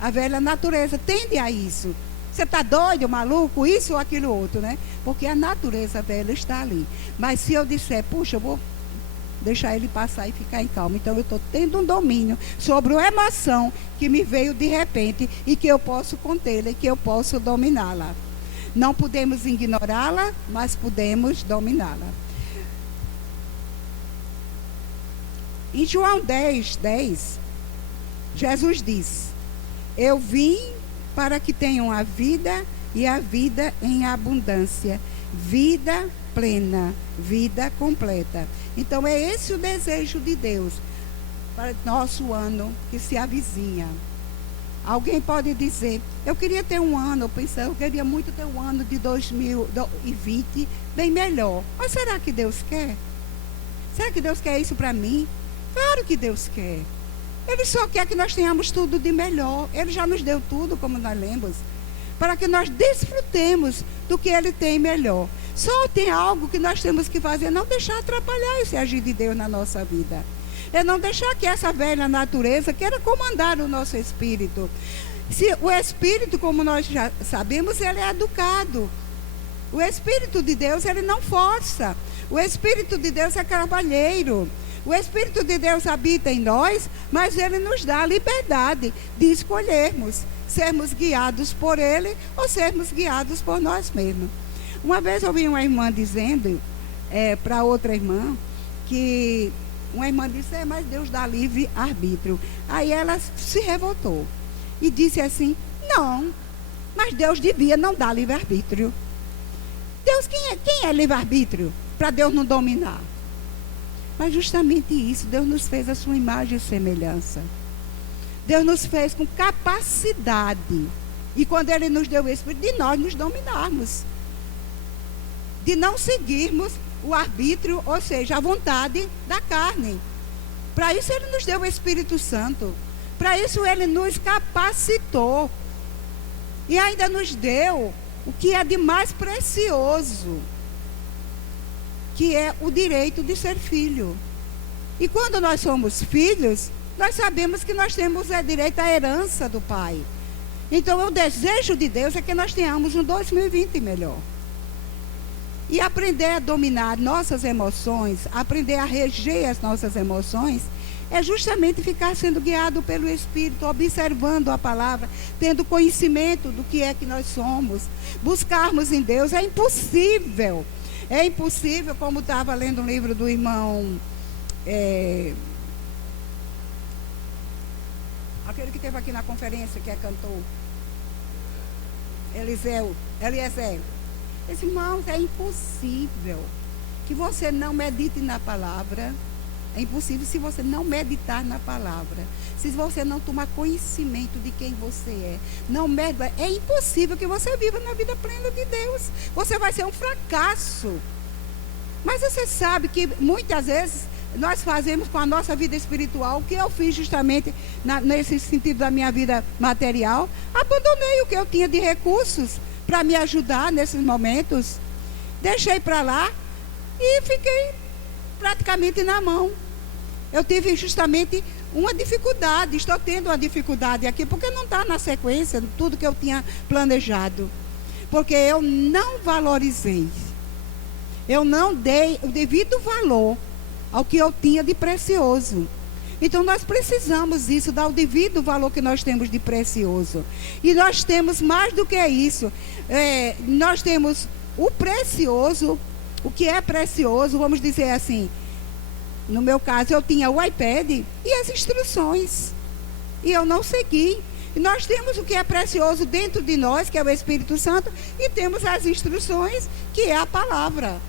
A velha natureza tende a isso. Você está doido, maluco? Isso ou aquilo outro, né? Porque a natureza velha está ali. Mas se eu disser, puxa, eu vou deixar ele passar e ficar em calma. Então eu estou tendo um domínio sobre uma emoção que me veio de repente e que eu posso contê-la e que eu posso dominá-la. Não podemos ignorá-la, mas podemos dominá-la. Em João 10, Jesus diz: eu vim para que tenham a vida e a vida em abundância, vida plena, vida completa. Então é esse o desejo de Deus para nosso ano que se avizinha. Alguém pode dizer, eu queria ter um ano, eu queria muito ter um ano de 2020 bem melhor. Mas será que Deus quer? Será que Deus quer isso para mim? Claro que Deus quer. Ele só quer que nós tenhamos tudo de melhor. Ele já nos deu tudo, como nós lemos, para que nós desfrutemos do que Ele tem melhor. Só tem algo que nós temos que fazer, não deixar atrapalhar esse agir de Deus na nossa vida. É não deixar que essa velha natureza queira comandar o nosso espírito. Se o espírito, como nós já sabemos, ele é educado. O Espírito de Deus, ele não força. O Espírito de Deus é cavalheiro. O Espírito de Deus habita em nós, mas ele nos dá a liberdade de escolhermos, sermos guiados por ele ou sermos guiados por nós mesmos. Uma vez eu ouvi uma irmã dizendo para outra irmã que uma irmã disse, mas Deus dá livre arbítrio. Aí ela se revoltou e disse assim, não, mas Deus devia não dar livre arbítrio. Deus, quem é livre arbítrio? Para Deus não dominar. Mas justamente isso, Deus nos fez a sua imagem e semelhança. Deus nos fez com capacidade. E quando Ele nos deu o Espírito, de nós nos dominarmos. De não seguirmos o arbítrio, ou seja, a vontade da carne. Para isso Ele nos deu o Espírito Santo. Para isso Ele nos capacitou. E ainda nos deu o que é de mais precioso, que é o direito de ser filho. E quando nós somos filhos, nós sabemos que nós temos direito à herança do Pai. Então o desejo de Deus é que nós tenhamos um 2020 melhor. E aprender a dominar nossas emoções, aprender a reger as nossas emoções, é justamente ficar sendo guiado pelo Espírito, observando a palavra, tendo conhecimento do que é que nós somos, buscarmos em Deus. É impossível, como estava lendo um livro do irmão, aquele que esteve aqui na conferência, que é cantor, Eliezer. Meus irmãos, é impossível que você não medite na palavra. É impossível se você não meditar na palavra. Se você não tomar conhecimento de quem você é. É impossível que você viva na vida plena de Deus. Você vai ser um fracasso. Mas você sabe que muitas vezes nós fazemos com a nossa vida espiritual o que eu fiz justamente nesse sentido da minha vida material. Abandonei o que eu tinha de recursos para me ajudar nesses momentos. Deixei para lá e fiquei praticamente na mão. Eu tive justamente uma dificuldade, estou tendo uma dificuldade aqui, porque não está na sequência de tudo que eu tinha planejado. Porque eu não valorizei, eu não dei o devido valor ao que eu tinha de precioso. Então nós precisamos disso, dar o devido valor que nós temos de precioso. E nós temos mais do que isso. Nós temos o precioso, o que é precioso, vamos dizer assim. No meu caso, eu tinha o iPad e as instruções. E eu não segui. E nós temos o que é precioso dentro de nós, que é o Espírito Santo, e temos as instruções, que é a palavra.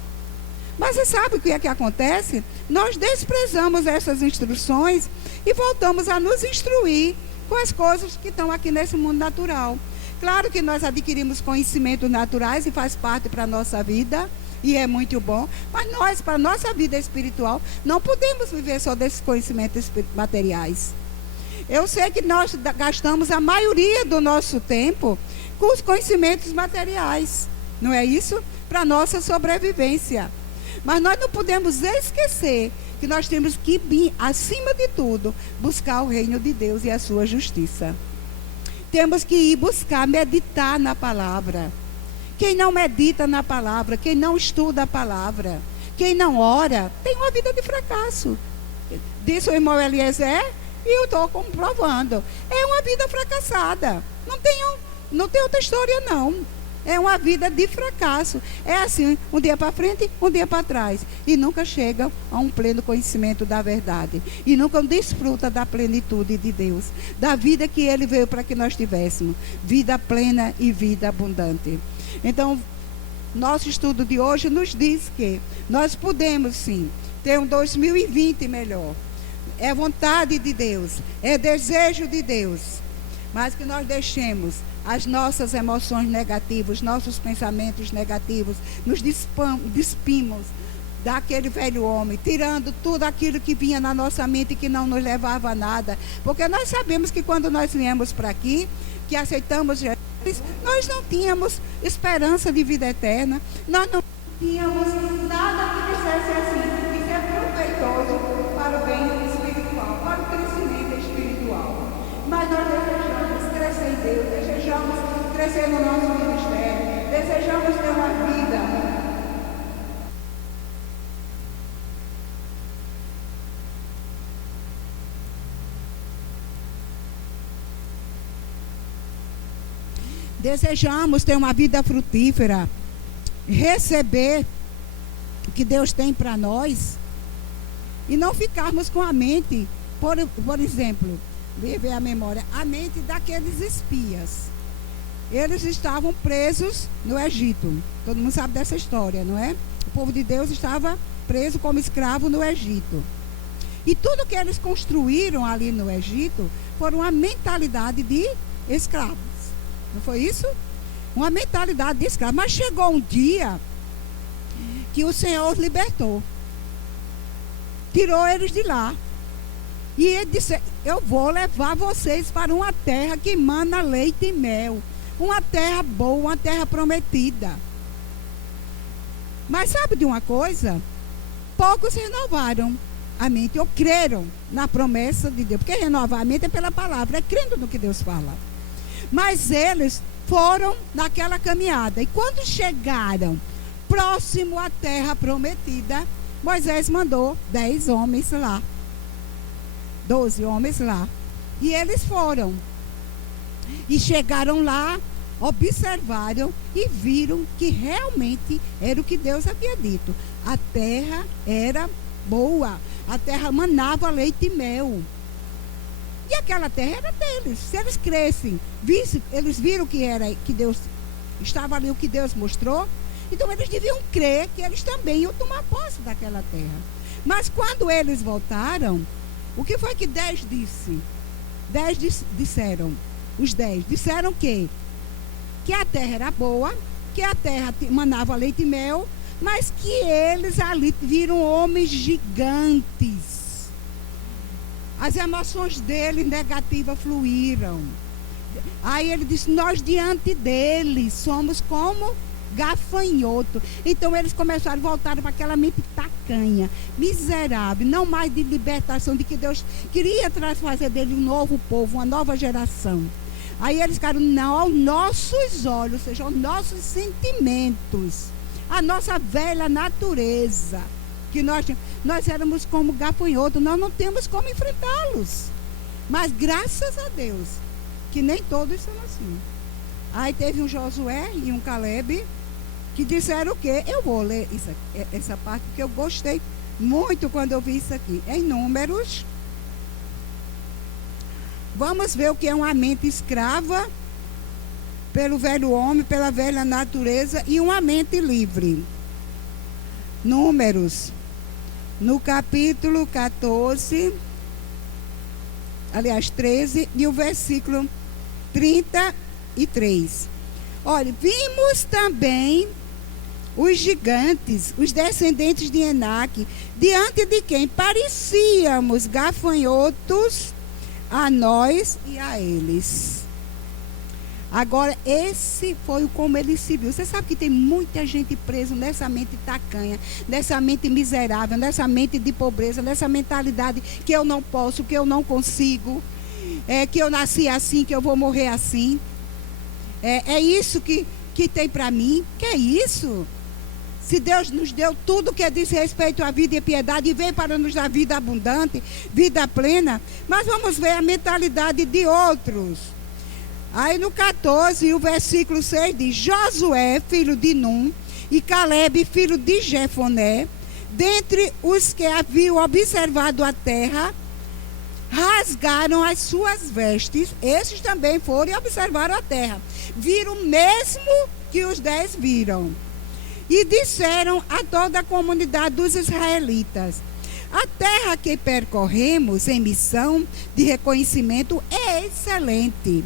Mas você sabe o que é que acontece? Nós desprezamos essas instruções e voltamos a nos instruir com as coisas que estão aqui nesse mundo natural. Claro que nós adquirimos conhecimentos naturais e faz parte para a nossa vida, e é muito bom, mas nós, para a nossa vida espiritual, não podemos viver só desses conhecimentos materiais. Eu sei que nós gastamos a maioria do nosso tempo com os conhecimentos materiais, não é isso? Para a nossa sobrevivência. Mas nós não podemos esquecer que nós temos que, acima de tudo, buscar o reino de Deus e a sua justiça. Temos que ir buscar, meditar na palavra. Quem não medita na palavra, quem não estuda a palavra, quem não ora, tem uma vida de fracasso. Disse o irmão Eliezer, e eu estou comprovando. É uma vida fracassada. Não tem outra história, não. É uma vida de fracasso. É assim, um dia para frente, um dia para trás. E nunca chega a um pleno conhecimento da verdade. E nunca desfruta da plenitude de Deus. Da vida que Ele veio para que nós tivéssemos. Vida plena e vida abundante. Então, nosso estudo de hoje nos diz que nós podemos sim ter um 2020 melhor. É vontade de Deus, é desejo de Deus. Mas que nós deixemos as nossas emoções negativas, nossos pensamentos negativos, nos despimos daquele velho homem, tirando tudo aquilo que vinha na nossa mente e que não nos levava a nada. Porque nós sabemos que quando nós viemos para aqui, que aceitamos Jesus, nós não tínhamos esperança de vida eterna, nós não tínhamos nada que dissesse assim, isso é proveitoso para o bem espiritual, para o crescimento espiritual. Mas nós desejamos crescer em Deus, desejamos crescer no nosso ministério, desejamos ter uma vida frutífera, receber o que Deus tem para nós e não ficarmos com a mente, por exemplo, ver a memória, a mente daqueles espias. Eles estavam presos no Egito. Todo mundo sabe dessa história, não é? O povo de Deus estava preso como escravo no Egito. E tudo que eles construíram ali no Egito foi uma mentalidade de escravos. Não foi isso? Uma mentalidade de escravo. Mas chegou um dia que o Senhor os libertou. Tirou eles de lá. E ele disse, eu vou levar vocês para uma terra que mana leite e mel. Uma terra boa, uma terra prometida. Mas sabe de uma coisa? Poucos renovaram a mente, ou creram na promessa de Deus. Porque renovar a mente é pela palavra, é crendo no que Deus fala. Mas eles foram naquela caminhada. E quando chegaram próximo à terra prometida, Moisés mandou 10 homens lá. 12 homens lá. E eles foram. E chegaram lá, observaram e viram que realmente era o que Deus havia dito. A terra era boa. A terra manava leite e mel. E aquela terra era deles. Se eles crescem, eles viram que era que Deus Estava ali o que Deus mostrou. Então eles deviam crer que eles também iam tomar posse daquela terra. Mas quando eles voltaram, o que foi que 10 disse? 10 disseram, os 10 disseram que a terra era boa, que a terra manava leite e mel, mas que eles ali viram homens gigantes. As emoções dele negativas fluíram. Aí ele disse, nós diante dele somos como gafanhoto. Então eles começaram a voltar para aquela mente tacanha, miserável, não mais de libertação, de que Deus queria fazer dele um novo povo, uma nova geração. Aí eles ficaram, não, aos nossos olhos, ou seja, aos nossos sentimentos, a nossa velha natureza, que nós éramos como gafanhoto, nós não temos como enfrentá-los. Mas graças a Deus, que nem todos são assim. Aí teve um Josué e um Caleb, que disseram o quê? Eu vou ler essa parte, porque eu gostei muito quando eu vi isso aqui. Em Números, vamos ver o que é uma mente escrava pelo velho homem, pela velha natureza, e uma mente livre. Números, no capítulo 14, aliás 13, e o versículo 33. Olha, vimos também os gigantes, os descendentes de Enaque, diante de quem parecíamos gafanhotos a nós e a eles. Agora, esse foi como ele se viu. Você sabe que tem muita gente presa nessa mente tacanha, nessa mente miserável, nessa mente de pobreza, nessa mentalidade que eu não posso, que eu não consigo, que eu nasci assim, que eu vou morrer assim. É isso que tem para mim? Que é isso? Se Deus nos deu tudo que diz respeito à vida e à piedade e veio para nos dar vida abundante, vida plena, mas vamos ver a mentalidade de outros. Aí no 14, o versículo 6 diz, Josué, filho de Num, e Caleb, filho de Jefoné, dentre os que haviam observado a terra, rasgaram as suas vestes. Esses também foram e observaram a terra. Viram mesmo que os 10 viram. E disseram a toda a comunidade dos israelitas, a terra que percorremos em missão de reconhecimento é excelente.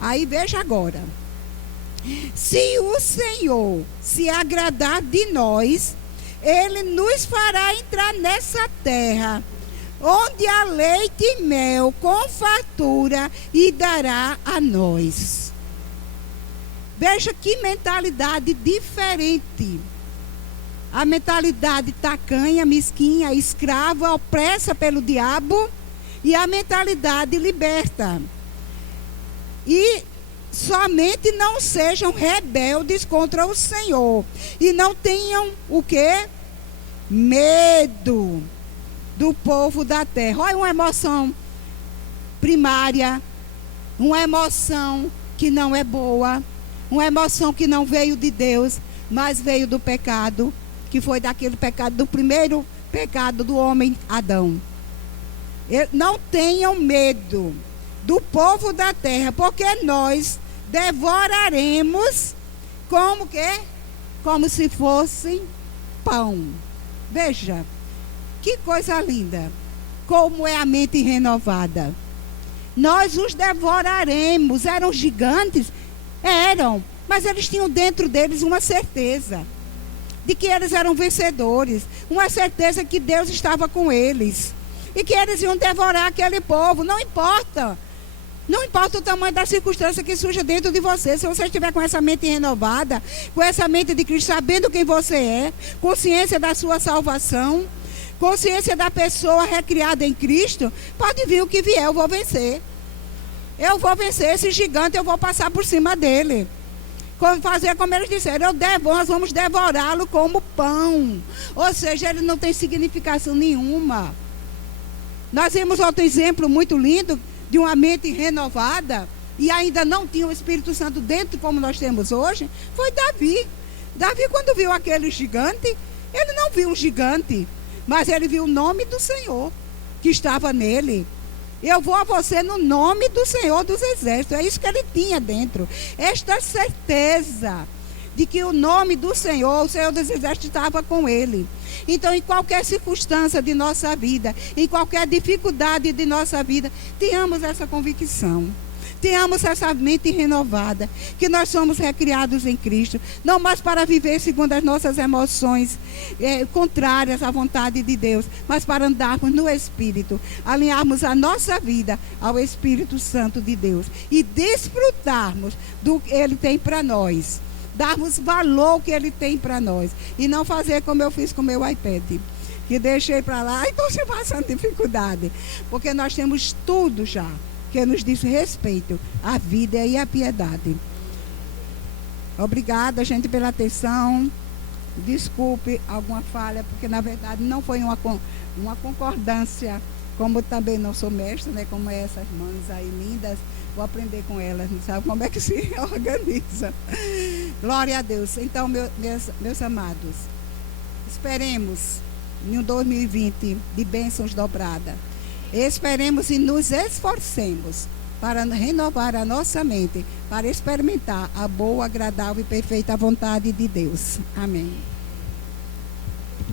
Aí veja agora, se o Senhor se agradar de nós, Ele nos fará entrar nessa terra, onde há leite e mel com fartura, e dará a nós. Veja que mentalidade diferente. A mentalidade tacanha, mesquinha, escrava, opressa pelo diabo, e a mentalidade liberta. E somente não sejam rebeldes contra o Senhor. E não tenham o quê? Medo do povo da terra. Olha uma emoção primária, uma emoção que não é boa, uma emoção que não veio de Deus, mas veio do pecado, que foi daquele pecado, do primeiro pecado do homem Adão. Não tenham medo do povo da terra, porque nós devoraremos como que? Como se fossem pão. Veja, que coisa linda. Como é a mente renovada. Nós os devoraremos. Eram gigantes? Eram. Mas eles tinham dentro deles uma certeza de que eles eram vencedores. Uma certeza que Deus estava com eles. E que eles iam devorar aquele povo. Não importa. Não importa o tamanho da circunstância que surja dentro de você. Se você estiver com essa mente renovada, com essa mente de Cristo, sabendo quem você é, consciência da sua salvação, consciência da pessoa recriada em Cristo, pode vir o que vier, eu vou vencer. Eu vou vencer esse gigante, eu vou passar por cima dele. Fazer como eles disseram, nós vamos devorá-lo como pão. Ou seja, ele não tem significação nenhuma. Nós vimos outro exemplo muito lindo, de uma mente renovada, e ainda não tinha o Espírito Santo dentro como nós temos hoje, foi Davi. Davi, quando viu aquele gigante, ele não viu um gigante, mas ele viu o nome do Senhor que estava nele. Eu vou a você no nome do Senhor dos Exércitos. É isso que ele tinha dentro. Esta certeza de que o nome do Senhor, o Senhor dos Exércitos, estava com ele. Então, em qualquer circunstância de nossa vida, em qualquer dificuldade de nossa vida, tenhamos essa convicção. Tenhamos essa mente renovada, que nós somos recriados em Cristo, não mais para viver segundo as nossas emoções contrárias à vontade de Deus, mas para andarmos no Espírito, alinharmos a nossa vida ao Espírito Santo de Deus e desfrutarmos do que Ele tem para nós, darmos valor ao que Ele tem para nós e não fazer como eu fiz com o meu iPad, que deixei para lá e estou se passando dificuldade, porque nós temos tudo já que nos diz respeito à vida e à piedade. Obrigada, gente, pela atenção. Desculpe alguma falha, porque na verdade não foi uma concordância, como também não sou mestra, né, como essas mães aí lindas, vou aprender com elas, não sabe como é que se organiza. Glória a Deus. Então, meus amados, esperemos em um 2020 de bênçãos dobradas. Esperemos e nos esforcemos para renovar a nossa mente, para experimentar a boa, agradável e perfeita vontade de Deus. Amém.